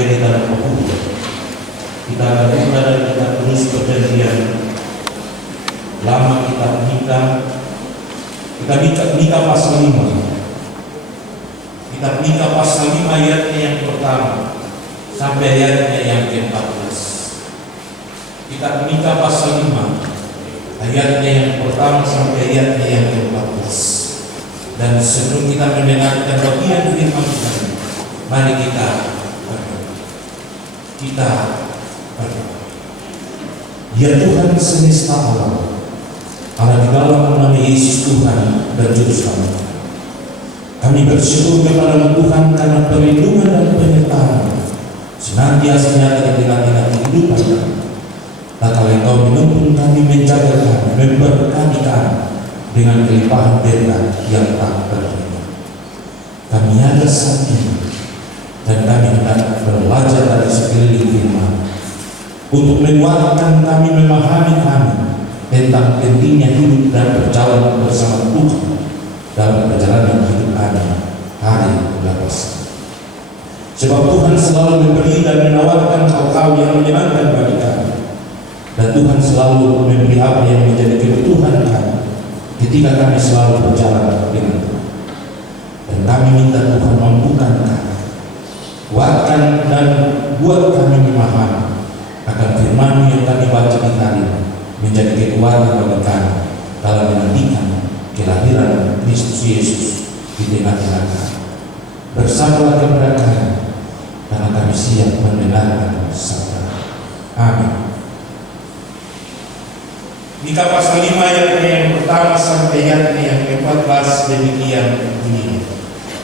di dalam waktu. Kita berdoa dan kita terus perjanjian lama kita nikah. Kita nikah pasal 5. Kita nikah pasal 5 ayatnya yang pertama sampai ayatnya yang ke-14. Kita nikah pasal 5 ayatnya yang pertama sampai ayatnya yang ke-14. Dan sebelum kita mendengarkan bagian firman Tuhan, mari kita berdoa. Ya Tuhan semesta alam, Allah di dalam nama Yesus Tuhan dan Juru Selamat, kami bersyukur kepada Tuhan karena perlindungan dan penyertaan senantiasa nyata di tengah-tengah kehidupan kami. Tak kala Engkau menuntun kami, menjaga kami, memberkati kami dengan kelimpahan berkat yang tak terhingga. Kami ada saat ini dan kami hendak belajar dari sekeliling firman untuk menguatkan kami, memahami kami tentang pentingnya hidup dan berjalan bersama Tuhan dalam perjalanan hidup kami hari lepas. Sebab Tuhan selalu memberi dan menawarkan hal-hal yang menyenangkan bagi kami, dan Tuhan selalu memberi apa yang menjadi kebutuhan kami ketika kami selalu berjalan dengan Tuhan. Dan kami minta Tuhan mampukan kami, kuatkan dan buat kami memahami akan firman yang kami baca di hari menjadi kekuatan bagi kami dalam menantikan kelahiran Kristus Yesus di tengah-tengah kami. Bersabarlah kepada kami karena kami siap mendengarkan sabda. Amin. Nikah pasal 5 ayatnya yang pertama sampai ayatnya yang ke-14 demikian bunyinya.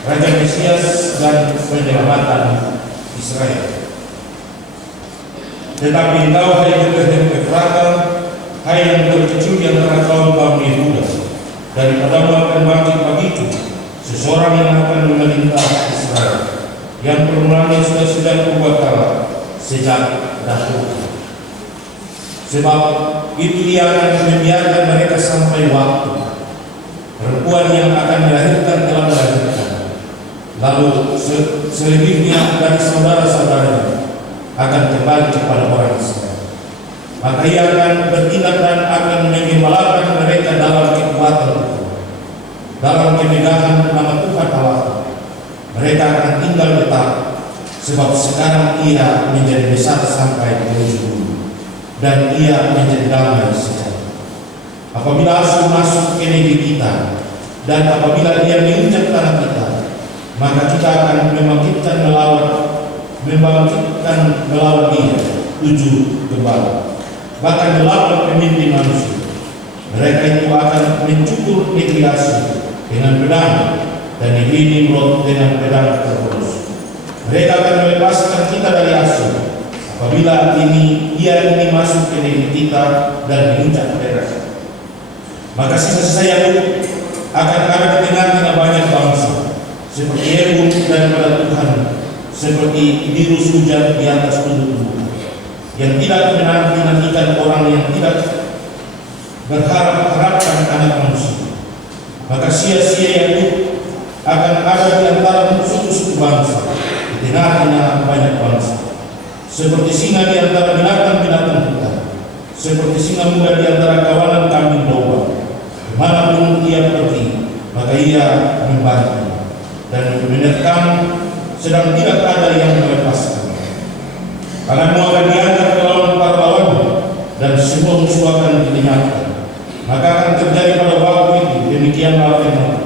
Raja Mesias dan penyelamatan Israel. Tetapi engkau, hai Bethlehem Efrata, hai yang terkecil di antara kaum Yehuda, daripadamu akan bangkit bagiku seseorang yang akan memerintah Israel, yang permulaannya sudah kubuat kala sejak dahulu. Sebab itu dia akan membiarkan mereka sampai waktu. Perempuan yang akan melahirkan telah melahirkan, lalu selebihnya dari saudara-saudaranya akan kembali kepada orang Israel. Maka ia akan bertindak dan akan menggembalakan mereka dalam kekuatan Tuhan, dalam kemegahan nama Tuhan Allah. Mereka akan tinggal tetap, sebab sekarang ia menjadi besar sampai ke ujung bumi, dan ia menjadi damai sejahtera. Apabila asal masuk ke negeri kita, dan apabila dia menginjak tanah kita, maka kita akan membangkitkan melawan dia 7 gembala, bahkan 8 pemimpin manusia. Mereka itu akan mencukur negeri asing dengan pedang, dan negeri Nimrod dengan pedang terhunus. Mereka akan melepaskan kita dari asing apabila ia ini masuk ke negeri kita dan menginjak daerah. Maka sisa-sisa Yakub akan ada di tengah-tengah banyak bangsa, seperti embun daripada Tuhan, seperti virus hujan di atas tumbuh-tumbuhan, yang tidak menanti-nantikan orang, yang tidak berharap-harapkan anak manusia. Maka sia-sia Yakub akan ada di antara suku-suku bangsa, di tengah-tengah banyak bangsa, seperti singa di antara binatang-binatang hutan, seperti singa muda di antara kawanan kambing domba. Kemanapun ia pergi, maka ia membantu dan menerkam, sedang tidak ada yang melepaskan. Tanganmu akan diangkat ke lawan para lawanmu, dan semua musuh akan dilenyapkan. Maka akan terjadi pada waktu itu demikianlah firman.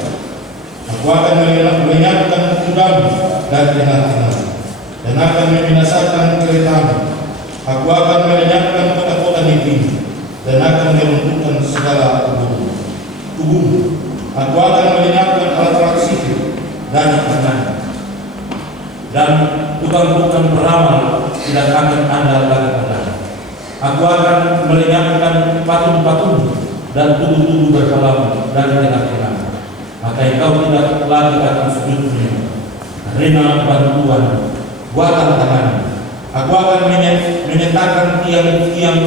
Aku akan melenyapkan kudamu dari tengah-tengah, dan akan membinasakan keretamu. Aku akan melenyapkan kota-kota negerimu, dan akan meruntuhkan segala kubumu. Aku akan melenyapkan alat-alat sihir dari tanganmu, dan tukang-tukang peramal tidak akan andal lagi padamu. Aku akan melenyapkan patung-patung dan tubuh-tubuh berkalamu dari tengah-tengah. Maka engkau tidak lagi akan sujudnya karena bantuan buatan tanganmu. Aku akan menyatakan tiang-tiang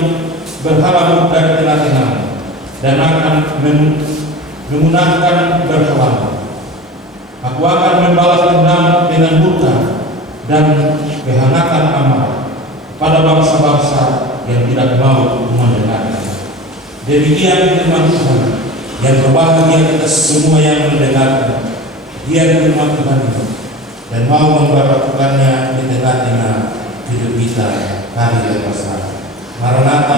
berhala dari tengah-tengah, dan akan menggunakan berhala. Aku akan membalas dendam dengan murka, dan kehangatan amarah pada bangsa-bangsa yang tidak mau mendengarkan. Demikian firman Tuhan, yang berbahagia kita semua yang mendengarkan dia firman Tuhan itu dan mau memberlakukannya di tengah-tengah hidup kita hari lepas hari. Maranatha,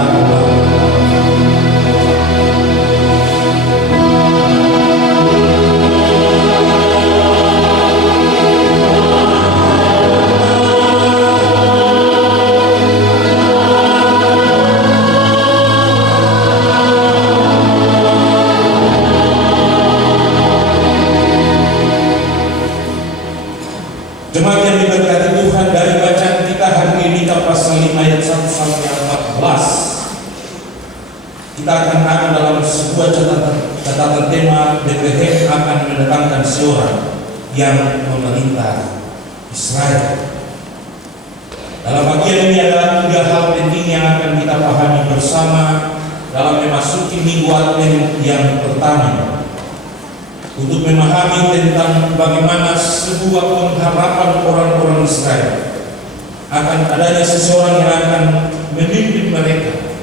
jemaat yang diberkati Tuhan, dari bacaan kita hari ini pasal 5 ayat 1 sampai 14, kita akan ada dalam sebuah catatan tema Bethlehem akan mendatangkan seorang yang memerintah Israel. Dalam bagian ini ada 3 hal penting yang akan kita pahami bersama dalam memasuki minggu Advent yang pertama, untuk memahami tentang bagaimana sebuah pengharapan orang-orang Israel akan adanya seseorang yang akan memimpin mereka,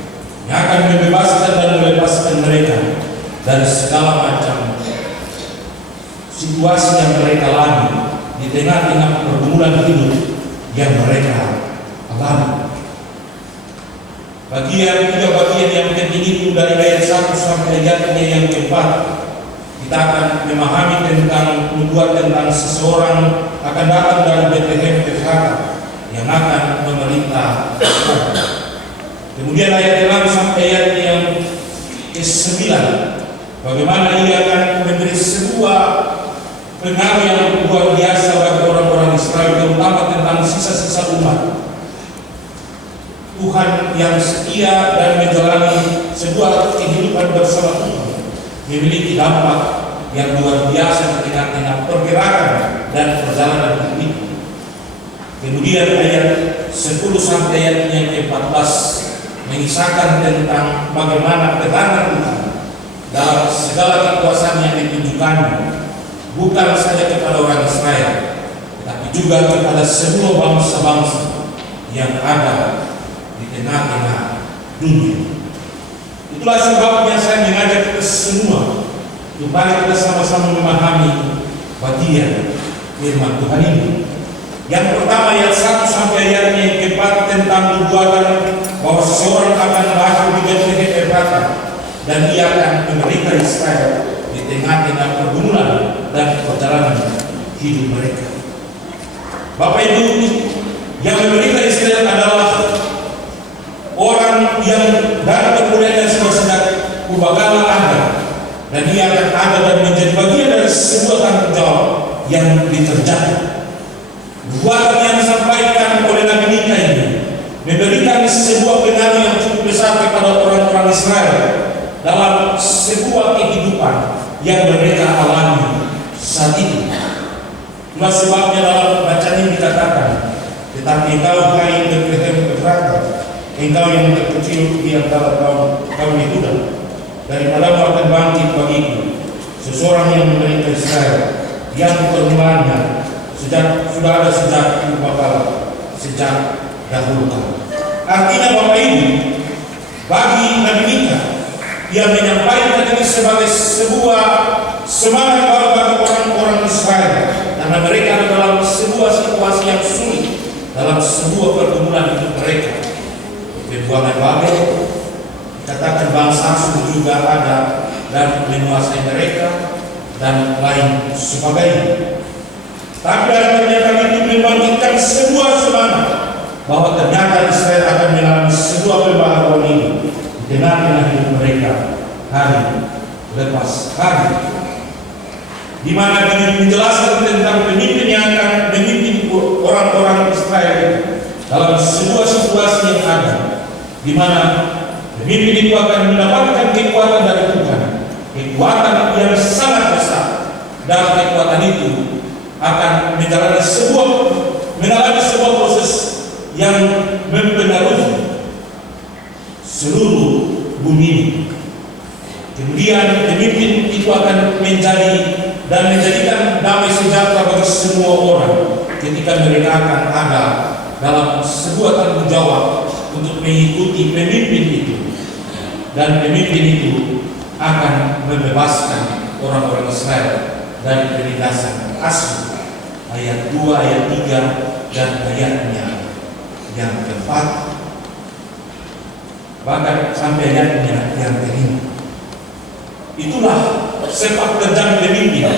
yang akan membebaskan dan melepaskan mereka dari segala macam situasi yang mereka alami di tengah-tengah pergumulan hidup yang mereka alami. Tiga bagian yang penting itu dari ayat 1 sampai ayatnya yang keempat, kita akan memahami tentang nubuat tentang seseorang akan datang dari Bethlehem Efrata yang akan memerintah. Kemudian ayat 6 sampai ayat yang ke-9, bagaimana ia akan memberi sebuah pengaruh yang luar biasa bagi orang-orang Israel, terutama tentang sisa-sisa umat Tuhan yang setia dan menjalani sebuah kehidupan bersama Tuhan, memiliki dampak yang luar biasa di tengah-tengah pergerakan dan perjalanan hidup. Kemudian ayat 10 sampai ayat yang ke-14 mengisahkan tentang bagaimana peranan Tuhan dalam segala kekuasaan yang ditunjukkannya, bukan saja kepada orang Israel, tapi juga kepada semua bangsa-bangsa yang ada di tengah-tengah dunia. Itulah sebabnya saya mengajak kita semua untuk mari kita sama-sama memahami bagian firman Tuhan ini. Yang pertama ayat 1 sampai ayatnya yang keempat tentang nubuatan bahwa seseorang akan lahir di Bethlehem Efrata dan ia akan memerintah Israel di tengah-tengah pergumulan dan perjalanan hidup mereka. Bapak Ibu, yang memerintah Israel adalah orang yang dari kemuliaan sejak purbakala ada, dan ia akan ada dan menjadi bagian dari sebuah tanggung jawab yang diterjang. Nubuatan yang disampaikan oleh Nabi Mika ini memberikan sebuah pengaruh yang cukup besar kepada orang-orang Israel dalam sebuah kehidupan yang mereka alami saat itu. Itulah sebabnya dalam bacaan ini dikatakan, tetapi engkau hai Bethlehem Efrata, engkau yang terkecil di antara kaum Yehuda, daripadamu akan bangkit bagiku seseorang yang memerintah Israel, yang permulaannya sudah ada sejak purbakala, sejak dahulu kala. Artinya Bapak Ibu, bagi Nabi Mika, ia menyampaikan ini sebagai sebuah semangat baru bagi orang-orang Israel, karena mereka ada dalam sebuah situasi yang sulit, dalam sebuah pergumulan hidup mereka. Kebuangan Babel, katakan bangsa asing juga ada dan menguasai mereka dan lain sebagainya. Tapi ternyata itu membangkitkan sebuah semangat bahwa ternyata Israel akan mengalami sebuah perubahan ini di tengah-tengah hidup mereka hari lepas hari, di mana dijelaskan tentang pemimpin yang akan memimpin orang-orang Israel dalam sebuah situasi yang ada, di mana pemimpin itu akan mendapatkan kekuatan dari Tuhan, kekuatan yang sangat besar, dan kekuatan itu akan mengalami sebuah proses yang mempengaruhi seluruh bumi ini. Kemudian pemimpin itu akan menjadikan damai sejahtera bagi semua orang ketika mereka akan ada dalam sebuah tanggung jawab untuk mengikuti pemimpin itu, dan pemimpin itu akan membebaskan orang-orang Israel dari penindasan asli. Ayat 2, ayat 3, dan ayatnya yang keempat, bahkan sampai ayatnya yang kelima. Itulah sepak terjang pemimpin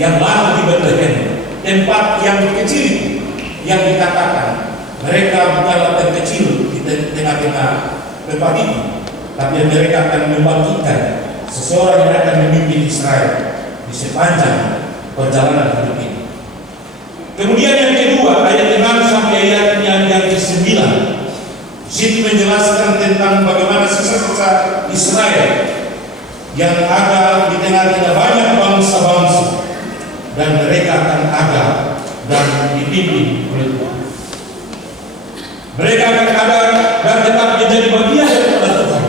yang lama di Bethlehem, tempat yang kecil yang dikatakan mereka bukanlah terkecil di tengah-tengah tempat itu, tapi mereka akan membangkitkan seseorang yang akan memimpin Israel di sepanjang perjalanan hidup ini. Kemudian yang kedua, ayat 6 sampai ayat yang ke-9, di situ menjelaskan tentang bagaimana sisa-sisa Israel yang ada di tengah-tengah banyak bangsa-bangsa, dan mereka akan ada dan dipimpin oleh Tuhan. Mereka akan ada dan tetap menjadi bagian daripada Tuhan,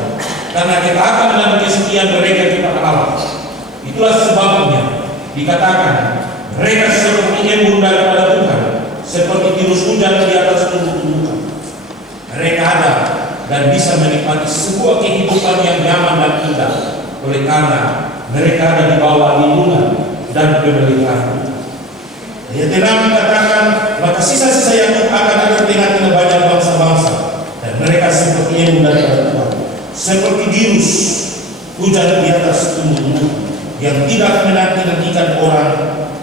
karena ketaatan dan kesetiaan mereka kepada Allah. Itulah sebabnya dikatakan mereka seperti embun daripada Tuhan, seperti tirus hujan di atas tumbuh-tumbuhan. Mereka ada dan bisa menikmati sebuah kehidupan yang nyaman dan indah, oleh karena mereka ada di bawah lindungan dan pemeliharaan. Ayat 6 dikatakan, maka sisa-sisa Yakub akan ada di tengah-tengah banyak bangsa-bangsa, dan mereka seperti embun daripada Tuhan, seperti tirus hujan di atas tumbuh-tumbuhan, yang tidak menanti-nantikan orang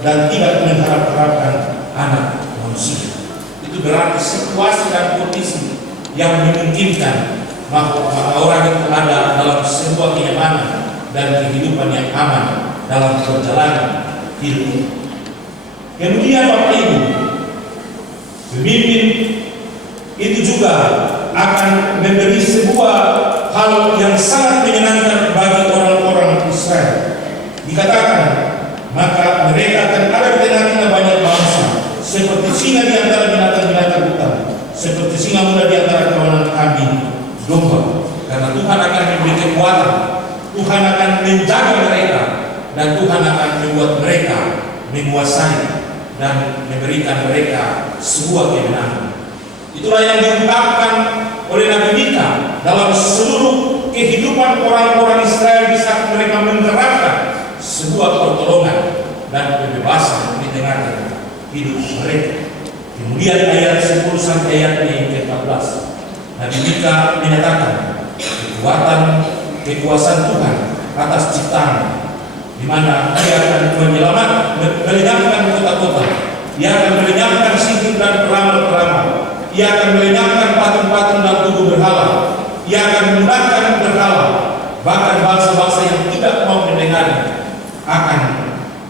dan tidak mengharap-harapkan anak manusia. Itu berarti situasi dan kondisi yang memungkinkan maka orang itu ada dalam sebuah kenyamanan dan kehidupan yang aman dalam perjalanan hidup. Kemudian Bapak Ibu, pemimpin itu juga akan memberi sebuah hal yang sangat menyenangkan bagi orang-orang Israel. Dikatakan, maka mereka akan ada di tengah-tengah banyak bangsa, seperti singa di antara binatang-binatang hutan, seperti singa muda di antara kawanan kambing domba. Karena Tuhan akan memberi kekuatan, Tuhan akan menjaga mereka, dan Tuhan akan membuat mereka menguasai dan memberikan mereka sebuah kemenangan. Itulah yang diungkapkan oleh Nabi Mika dalam seluruh kehidupan orang-orang Israel di saat mereka menerapkan sebuah pertolongan dan kebebasan di tengah-tengah hidup mereka. Kemudian ayat 10 sampai ayat yang ke-14, Nabi Mika menyatakan kekuasaan Tuhan atas ciptaan, di mana Dia akan melenyapkan kota-kota, Dia akan melenyapkan sihir dan peramal-peramal, Ia akan melenyapkan patung-patung dan tugu berhala, Ia akan mengundangkan berhala, bahkan bangsa-bangsa yang tidak mau mendengarnya akan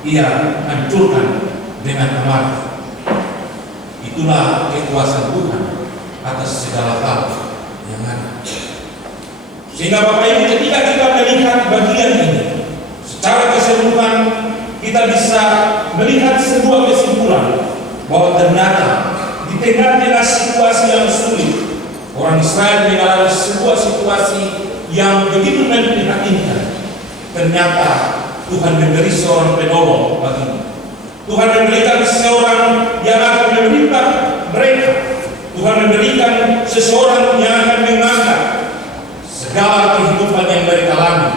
Ia hancurkan dengan amarah. Itulah kekuasaan Tuhan atas segala hal yang ada. Sehingga Bapak Ibu, ketika kita melihat bagian ini secara keseluruhan, kita bisa melihat sebuah kesimpulan bahwa ternyata di tengah-tengah situasi yang sulit, orang Israel mengalami sebuah situasi yang begitu memprihatinkan. Ternyata Tuhan memberi seorang penolong baginya. Tuhan memberikan seseorang yang akan memerintah mereka. Tuhan memberikan seseorang yang akan mengangkat segala kehidupan yang mereka alami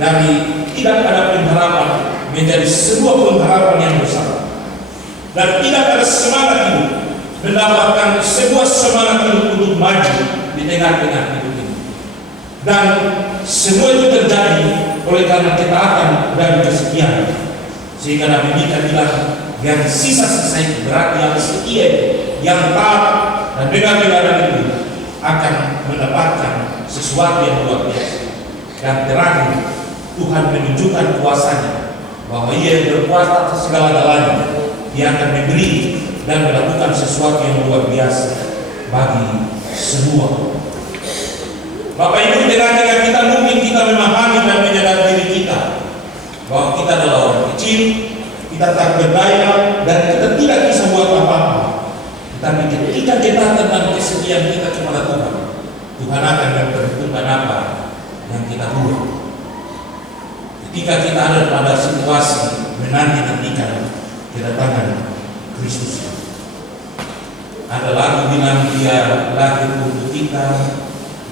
dari tidak ada pengharapan menjadi sebuah pengharapan yang besar, dan tidak ada semangat hidup mendapatkan sebuah semangat hidup untuk maju di tengah-tengah hidup ini. Dan semua itu terjadi oleh karena ketaatan dan kesetiaan. Sehingga Nabi Mika bilang, yang sisa-sisa itu berarti yang setia, yang taat dan benar-benar itu akan mendapatkan sesuatu yang luar biasa. Dan terakhir, Tuhan menunjukkan kuasanya, bahwa Ia yang berkuasa atas segala-galanya. Dia akan memberi dan melakukan sesuatu yang luar biasa bagi semua. Bapak Ibu, tengah-tengah kita mungkin kita memahami dan menyadari diri kita bahwa kita adalah orang kecil, kita tak berdaya, dan kita tidak bisa buat apa-apa. Tapi ketika kita tentang kesetiaan kita kepada Tuhan, Tuhan akan memperhitungkan apa yang kita buat. Ketika kita ada pada situasi menanti-nantikan kedatangan Kristus. Ada lagu bilang dia lahir untuk kita,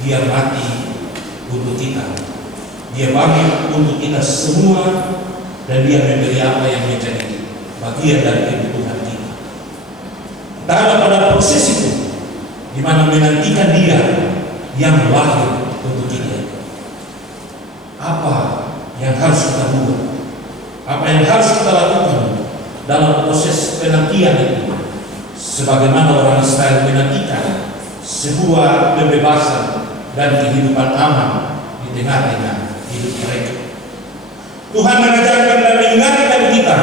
dia mati untuk kita, dia bangkit untuk kita semua, dan dia memberi apa yang menjadi bagian dari kebutuhan kita. Kita ada pada proses itu, di mana menantikan dia yang lahir untuk kita. Apa yang harus kita buat? Apa yang harus kita lakukan dalam proses penantian itu? Sebagaimana orang Israel menantikan sebuah kebebasan dan kehidupan aman di tengah-tengah hidup mereka. Tuhan mengajarkan dan mengingatkan kita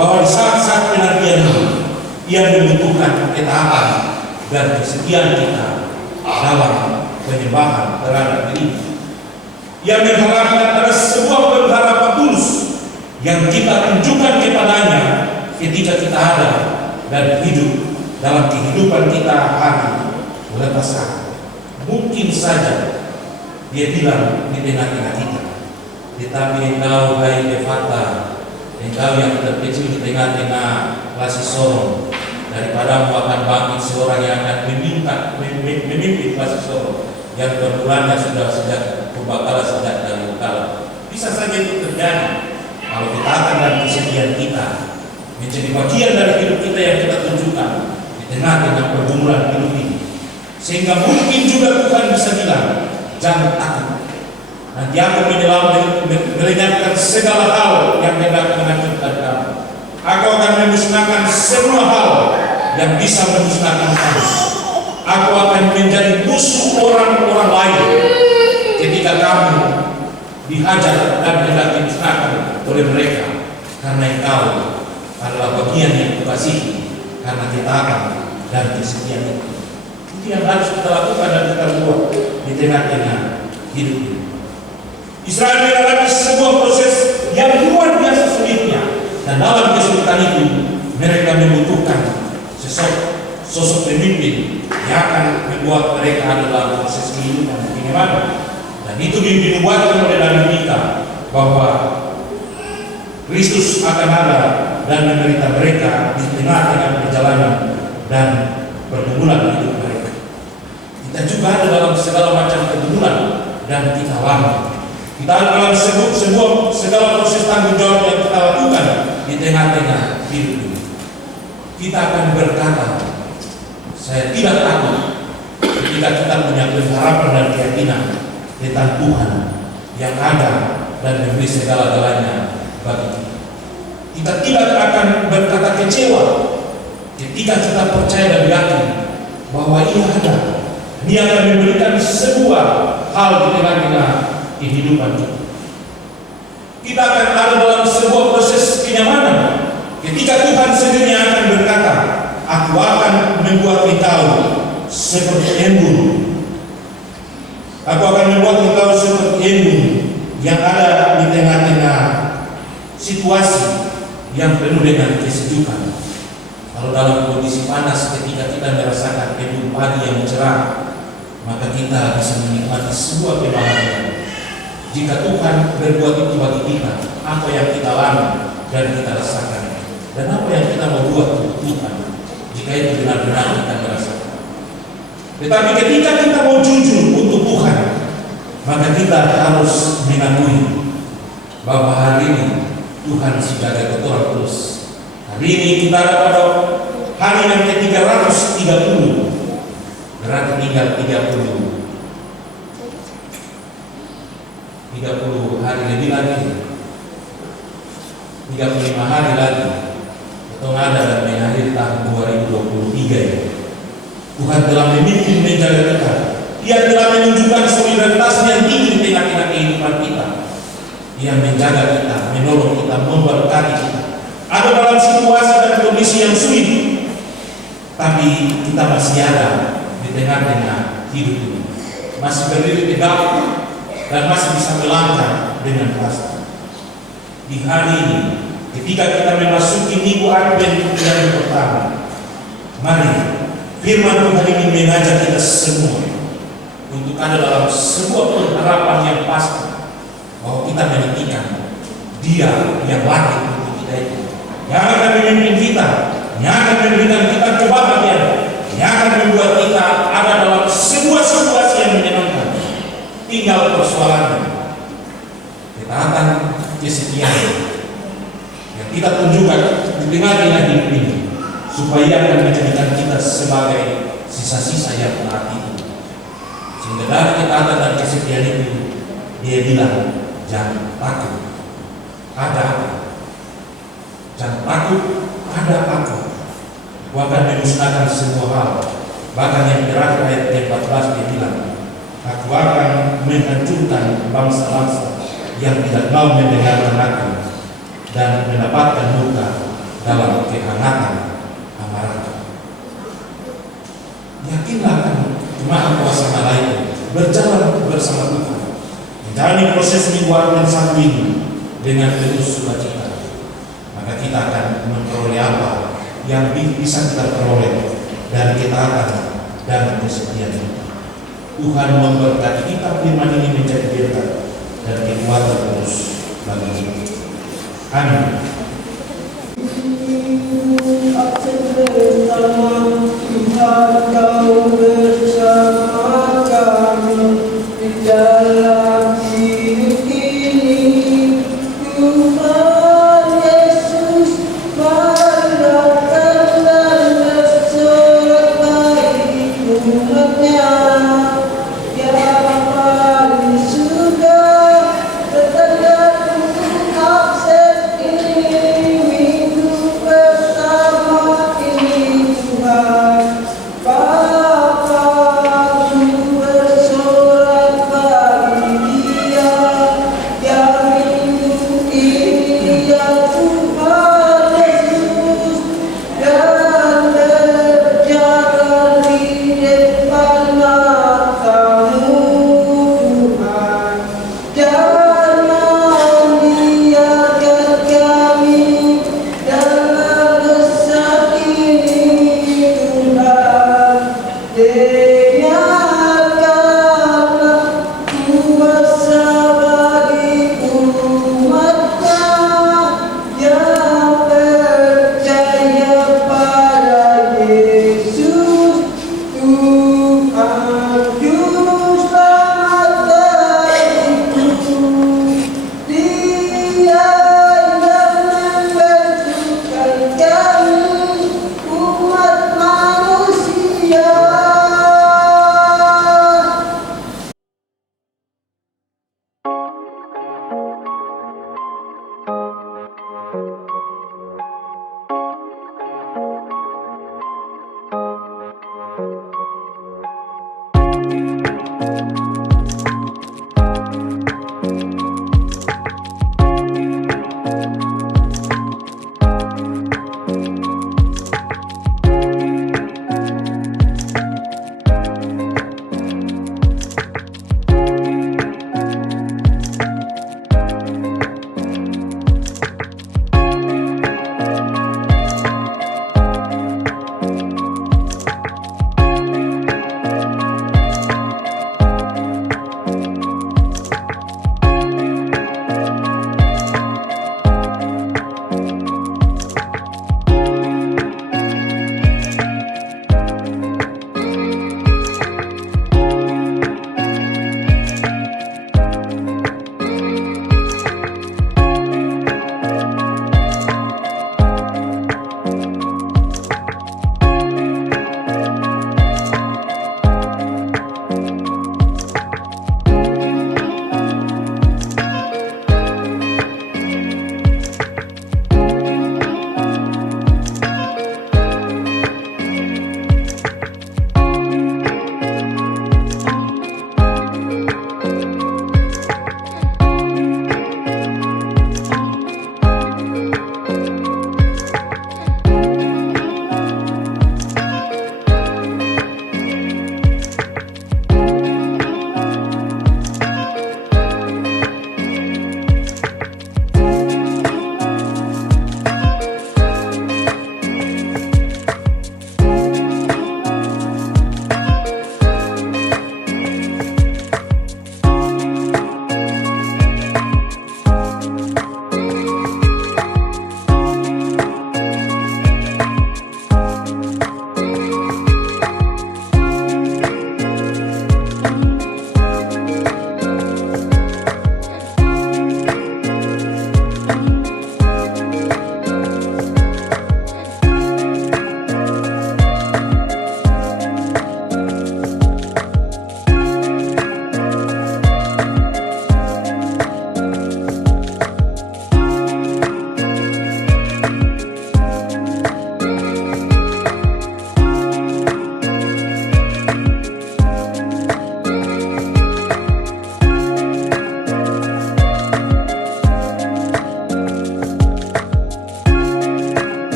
bahwa di saat-saat penantian ini, Ia membutuhkan ketaatan dan kesetiaan kita dalam penyembahan terhadap diri. Ia mengharapkan ada sebuah pengharapan tulus yang kita tunjukkan kepadanya ketika kita ada dan hidup dalam kehidupan kita hari lepas hari. Mungkin saja dia bilang di tengah-tengah kita, tetapi engkau hai Efata, engkau yang terkecil di tengah-tengah klasik Sorong, daripadamu akan bangkit seorang yang akan memimpin klasik Sorong, yang berbulannya sudah sejak pembakalan sejak dari ukala. Bisa saja itu terjadi kalau kita akan dan kesedihan kita menjadi bagian dari hidup kita yang kita tunjukkan di tengah-tengah pergumulan hidup ini. Sehingga mungkin juga Tuhan bisa bilang, jangan takut, nanti aku melenyapkan segala hal yang hendak menghancurkan kamu. Aku akan memusnahkan semua hal yang bisa memusnahkan kamu. Aku akan menjadi musuh orang-orang lain ketika kamu dihajar dan hendak dimusnahkan oleh mereka, karena engkau adalah bagian yang kukasihi karena ketaatan dan kesetiaan itu. Itu yang harus kita lakukan dan kita buat di tengah-tengah hidup ini. Israel mengalami sebuah proses yang luar biasa sulitnya, dan dalam kesulitan itu mereka membutuhkan sosok pemimpin yang akan membuat mereka adalah proses kehidupan bagaimana. Dan itu dinubuatkan oleh Nabi Mika bahwa Kristus akan ada dan menderita mereka di tengah-tengah perjalanan dan pergumulan hidup mereka. Kita juga ada dalam segala macam pergumulan dan kita alami. Kita ada dalam segala proses tanggung jawab yang kita lakukan di tengah-tengah hidup ini. Kita akan berkata, saya tidak takut ketika kita punya pengharapan dan keyakinan tentang Tuhan yang ada dan memberi segala-galanya bagi kita. Kita tidak akan berkata kecewa ketika kita percaya dan yakin bahwa Ia ada. Dia akan memberikan sebuah hal di tengah-tengah kehidupan kita. Kita akan ada dalam sebuah proses kenyamanan ketika Tuhan sendiri akan berkata, aku akan membuat engkau seperti embun. Aku akan membuat engkau seperti embun yang ada di tengah-tengah situasi yang penuh dengan kesejukan. Kalau dalam kondisi panas ketika kita merasakan embun pagi yang cerah, maka kita bisa menikmati sebuah kebahagiaan. Jika Tuhan berbuat itu bagi kita, apa yang kita alami dan kita rasakan, dan apa yang kita mau buat untuk Tuhan, jika itu benar-benar kita merasakan. Tetapi ketika kita mau jujur untuk Tuhan, maka kita harus mengakui bahwa hari ini Tuhan sudah ada ketua terus. Hari ini kita ada pada hari yang ke-330, berarti tinggal 30 hari lebih lagi, 35 hari lagi, atau ada dan mengakhiri tahun 2023 ini. Tuhan telah memimpin menjaga kita. Ia telah menunjukkan solidaritas yang tinggi di tengah-tengah kehidupan kita. Ia menjaga kita, menolong kita, memberkati kita. Ada dalam situasi dan kondisi yang sulit, tapi kita masih ada di tengah-tengah hidup ini, masih berdiri tegak dan masih bisa melangkah dengan pasti. Di hari ini, ketika kita memasuki minggu Advent yang pertama, mari firman Tuhan ini mengajak kita semua untuk ada dalam sebuah pengharapan yang pasti bahwa kita menantikan Dia yang lahir untuk kita itu, yang akan memimpin kita, yang akan memberikan kita kebahagiaan, yang akan membuat kita ada dalam sebuah situasi yang menyenangkan. Tinggal persoalannya ketaatan kesetiaan yang kita tunjukkan di tengah-tengah hidup ini, supaya akan menjadikan kita sebagai sisa-sisa yang taat itu. Sehingga dari ketaatan dan kesetiaan itu, dia bilang, jangan takut, ada aku. Jangan takut, ada aku. Aku akan memusnahkan semua hal. Bahkan yang terakhir ayat 14 dia bilang, aku akan menghancurkan bangsa-bangsa yang tidak mau mendengarkan aku dan mendapatkan luka dalam kehangatan amarahku. Yakinlah kan jemaat kuasa Allah itu berjalan bersama Tuhan, menjalani proses mingguan satu ini dengan penuh sukacita, maka kita akan memperoleh apa yang bisa kita peroleh dari ketaatan dan kesetiaan. Tuhan memberkati kita, firman ini menjadi berkat dan kekuatan terus bagi kita. Amin.